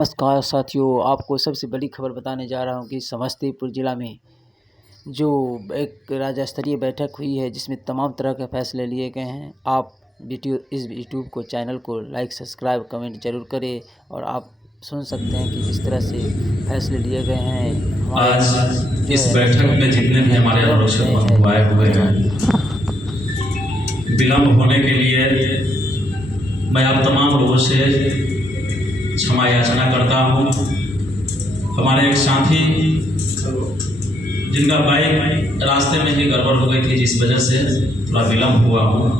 नमस्कार साथियों, आपको सबसे बड़ी खबर बताने जा रहा हूं कि समस्तीपुर ज़िला में जो एक राज्य स्तरीय बैठक हुई है जिसमें तमाम तरह के फैसले लिए गए हैं। आप इस यूट्यूब को चैनल को लाइक सब्सक्राइब कमेंट जरूर करें और आप सुन सकते हैं कि जिस तरह से फैसले लिए गए हैं। आज इस बैठक में जितने भी हमारे आलोचक बंधु आए हुए हैं, विलम्ब होने के लिए मैं आप तमाम लोगों से क्षमा याचना करता हूँ। हमारे एक साथी जिनका बाइक रास्ते में ही गड़बड़ हो गई थी, जिस वजह से थोड़ा विलम्ब हुआ हूँ।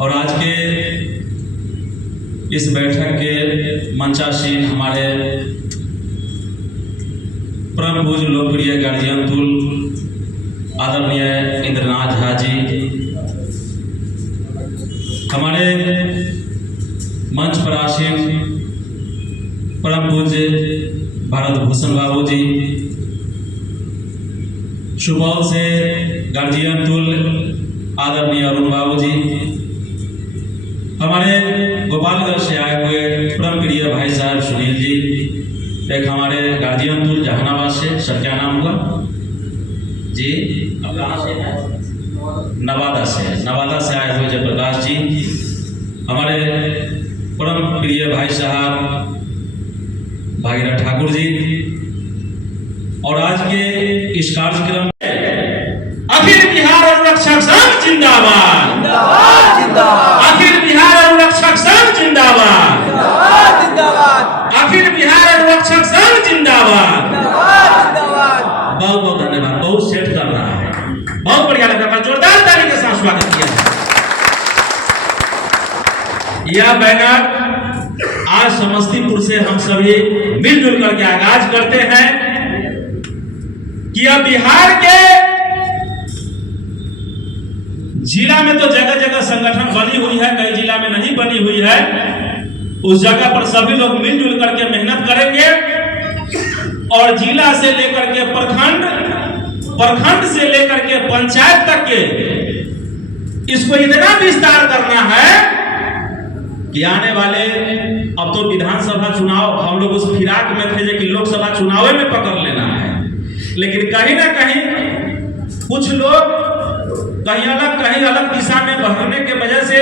और आज के इस बैठक के मंचासीन हमारे परम पूज्य लोकप्रिय गार्जियन तुल आदरणीय इंद्रनाथ झा जी, हमारे मंच पर आसीन परम पूज्य भारत भूषण बाबू जी, सुपौल से गार्जियन तुल आदरणीय अरुण बाबू जी, हमारे गोपालगंज से आए हुए परम प्रिय भाई साहब सुनील जी, एक हमारे गार्जियन तुल जहानाबाद से, सर क्या नाम हुआ जी? अब कहाँ से है? नवादा से आए हुए जयप्रकाश जी, हमारे परम प्रिय भाई साहब भागीरथ ठाकुर जी। और आज के इस कार्यक्रम में अखिल बिहार अनुरक्षक संघ जिंदाबाद, अखिल बिहार अनुरक्षक संघ जिंदाबाद, अखिल बिहार अनुरक्षक संघ जिंदाबाद। बहुत बहुत धन्यवाद, बहुत सेट कर रहा है, बहुत बढ़िया लग रहा है, जोरदार ताली के साथ स्वागत किया। यह बैनर आज समस्तीपुर से हम सभी मिलजुल करके आगाज करते हैं कि अब बिहार के जिला में तो जगह जगह संगठन बनी हुई है, कई जिला में नहीं बनी हुई है। उस जगह पर सभी लोग मिलजुल करके मेहनत करेंगे और जिला से लेकर के प्रखंड, प्रखंड से लेकर के पंचायत तक के इसको इतना विस्तार करना है कि आने वाले, अब तो विधानसभा चुनाव हम लोग उस फिराक में थे कि लोकसभा चुनाव में पकड़ लेना है, लेकिन कहीं ना कहीं कुछ लोग कहीं अलग दिशा में बहने के वजह से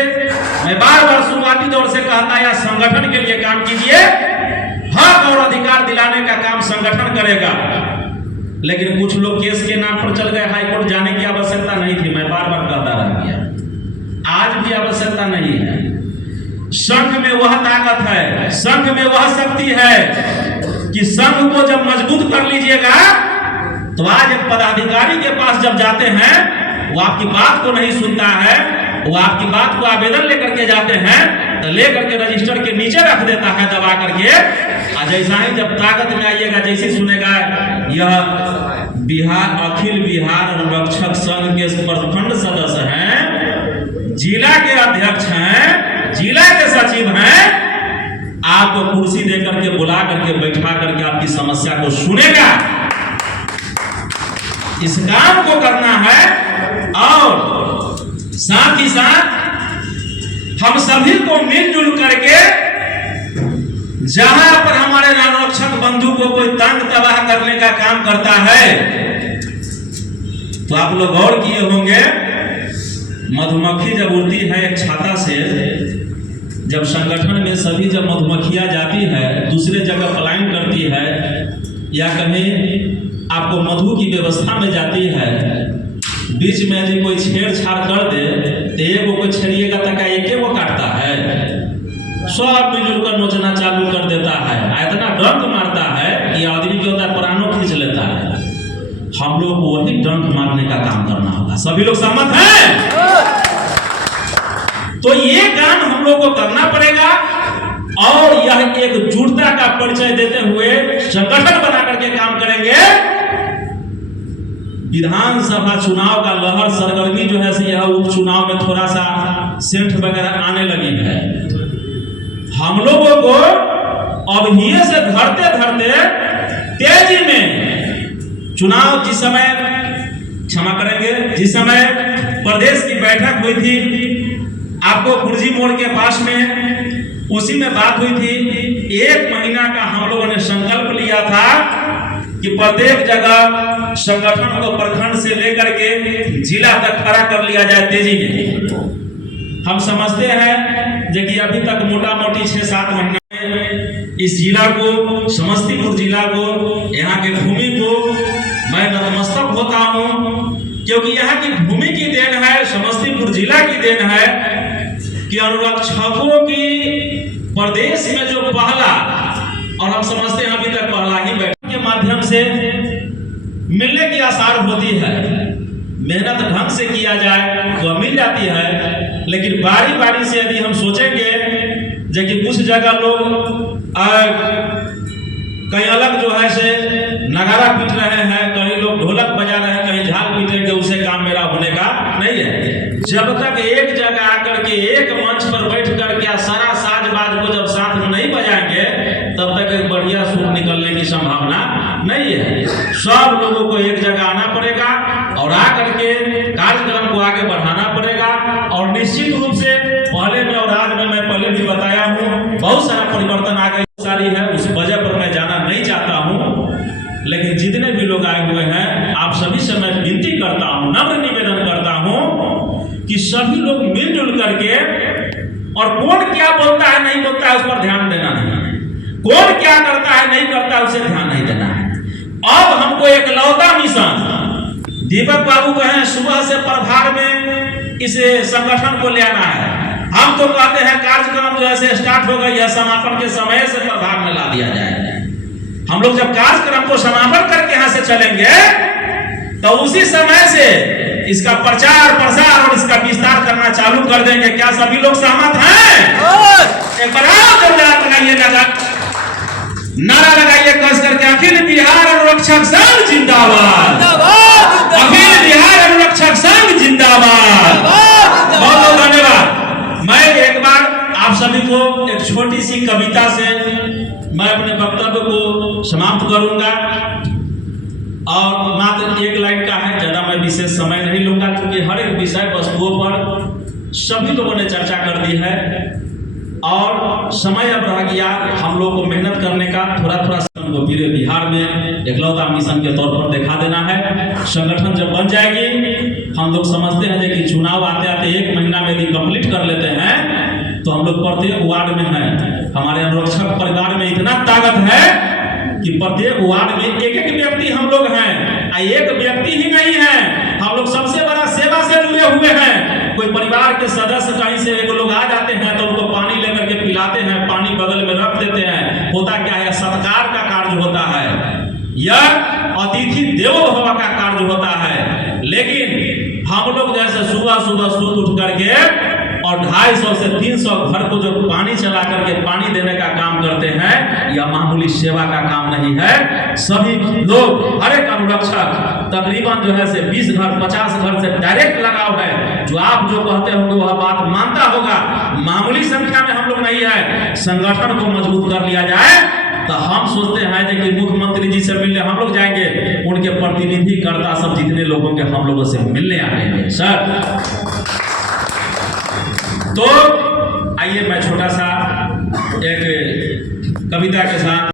मैं बार बार शुरुआती दौर से कहता है संगठन के लिए काम कीजिए, हक और अधिकार दिलाने का काम संगठन करेगा। लेकिन कुछ लोग केस के नाम पर चल गए, हाईकोर्ट जाने की आवश्यकता नहीं थी, मैं बार बार कहता रह गया, आज भी आवश्यकता नहीं है। संघ में वह ताकत है, संघ में वह शक्ति है कि संघ को जब मजबूत कर लीजिएगा तो आज एक पदाधिकारी के पास जब जाते हैं वो आपकी बात को नहीं सुनता है, वो आपकी बात को आवेदन लेकर के जाते हैं तो लेकर के रजिस्टर के नीचे रख देता है दबा करके। और जैसा ही जब ताकत में आइएगा, जैसे सुनेगा यह बिहार अखिल बिहार अनुरक्षक संघ के प्रखंड सदस्य हैं, जिला के अध्यक्ष हैं, जिला के सचिव हैं, आपको कुर्सी देकर के बुला करके बैठा करके आपकी समस्या को सुनेगा। इस काम को करना है और साथ ही साथ हम सभी को मिलजुल करके जहां पर हमारे अनुरक्षक बंधु को कोई तंग तबाह करने का काम करता है तो आप लोग गौर किए होंगे, मधुमक्खी जब उड़ती है एक छाता से, जब संगठन में सभी जब मधुमक्खियां जाती है दूसरे जगह पलायन करती है या कहीं आपको मधु की व्यवस्था में जाती है, बीच में यदि कोई छेड़छाड़ कर दे तो एक को छेड़िएगा तक एक वो काटता है, सब मिलजुल कर नोचना चालू कर देता है, इतना डंक मारता है कि आदमी जो होता है प्राणों खींच लेता है। हम लोग को वही डंक मारने का काम करना होगा, सभी लोग सहमत हैं? तो ये काम हम लोग को करना पड़ेगा और यह एकजुटता का परिचय देते हुए संगठन बना करके काम करेंगे। विधानसभा चुनाव का लहर सरगर्मी जो है यह उपचुनाव में थोड़ा सा सेंट वगैरह आने लगी है। हम लोगों को अब ही से धरते धरते तेजी में चुनाव, जिस समय क्षमा करेंगे, जिस समय प्रदेश की बैठक हुई थी, आपको गुरजी मोड़ के पास में उसी में बात हुई थी। 1 महीना का हम लोगों ने संकल्प लिया था कि प्रत्येक जगह संगठन को प्रखंड से लेकर के जिला तक खड़ा कर लिया जाए तेजी में। हम समझते हैं कि अभी तक मोटा मोटी 6-7 महीना में इस जिला को, समस्तीपुर जिला को, यहाँ के भूमि को मैं नतमस्तक होता हूँ, क्योंकि यहाँ की भूमि की देन है, समस्तीपुर जिला की देन है कि अनुरक्षकों की प्रदेश में जो पहला, और हम समझते हैं अभी तक पहला ही बैठक के माध्यम से मिलने की आसार होती है। मेहनत ढंग से किया जाए तो मिल जाती है, लेकिन बारी बारी से यदि हम सोचेंगे कि कुछ जगह लोग कहीं अलग जो है से नगारा पीट रहे हैं, कहीं लोग ढोलक बजा रहे हैं, कहीं झाल पीटेंगे, उससे काम मेरा होने का नहीं है। जब तक एक जगह आकर के एक मंच पर बैठ करके सारा साज-बाज को जब साथ में नहीं बजाएंगे, तब तक एक बढ़िया सुर निकलने की संभावना नहीं है। सब लोगों को एक जगह आना पड़ेगा और आकर के कार्यक्रम को आगे बढ़ाना पड़ेगा। और निश्चित रूप से पहले में और आज में, मैं पहले भी बताया हूँ, बहुत सारा परिवर्तन आ गई सारी है, उस वजह पर मैं जाना नहीं चाहता हूँ। लेकिन जितने भी लोग आए हुए हैं, आप सभी से मैं विनती करता हूँ, नम्र निवेदन करता हूँ कि सभी लोग मिलजुल करके, और कौन क्या बोलता है नहीं बोलता है उस पर ध्यान देना नहीं, कौन क्या करता है नहीं करता है उसे ध्यान नहीं देना है। अब हमको एक लौता मिशन दीपक बाबू कहें सुबह से प्रभार में इस संगठन को ले आना है। हम तो कहते हैं कार्यक्रम जो है स्टार्ट हो गई है, समापन के समय से प्रभार में ला दिया जाए। हम लोग जब कार्यक्रम को समापन करके यहाँ से चलेंगे तो उसी समय से इसका प्रचार प्रसार और इसका विस्तार करना चालू कर देंगे। क्या सभी लोग सहमत हैं? एक बार जोरदार लगाइए नारा लगाइए कस करके, अखिल बिहार अनुरक्षक संघ जिंदाबाद, अखिल बिहार अनुरक्षक संघ जिंदाबाद। बहुत बहुत धन्यवाद। मैं एक बार आप सभी को एक छोटी सी कविता से मैं अपने वक्तव्य को समाप्त करूंगा, और मात्र 1 लाइन का है, ज्यादा मैं विशेष समय नहीं लूंगा, क्योंकि हर एक विषय वस्तुओं पर सभी लोगों ने चर्चा कर दी है और समय अब रह गया हम लोग को मेहनत करने का। थोड़ा थोड़ा को पूरे बिहार में एकलौता मिशन के तौर पर दिखा देना है। संगठन जब बन जाएगी, हम लोग समझते हैं कि चुनाव आते आते 1 महीना में यदि कंप्लीट कर लेते हैं तो हम लोग प्रत्येक वार्ड में हैं। हमारे अनुरक्षक परिवार में इतना ताकत है कि प्रत्येक वार्ड में एक व्यक्ति हम लोग हैं। एक व्यक्ति ही नहीं है, हम लोग सबसे बड़ा सेवा से जुड़े हुए हैं। कोई परिवार के सदस्य कहीं से एक लोग आ जाते हैं तो उनको पानी लेकर के पिलाते हैं, पानी बगल में रख देते हैं। होता क्या है, सत्कार का कार्य होता है, यह अतिथि देवो भव का कार्य होता है। लेकिन हम लोग जैसे सुबह सुबह सूत उठ करके और 250 से 300 घर को जो पानी चला करके पानी देने का काम करते हैं, यह मामूली सेवा का काम नहीं है। सभी लोग, हर एक अनुरक्षक तकरीबन जो है से 20 घर 50 घर से डायरेक्ट लगाव है। जो आप जो कहते होंगे वह बात मानता होगा। मामूली संख्या में हम लोग नहीं है। संगठन को मजबूत कर लिया जाए तो हम सोचते हैं कि मुख्यमंत्री जी से मिलने हम लोग जाएंगे, उनके प्रतिनिधि कर्ता सब जितने लोगों के हम लोगों से मिलने आएंगे सर। तो आइए मैं छोटा सा एक कविता के साथ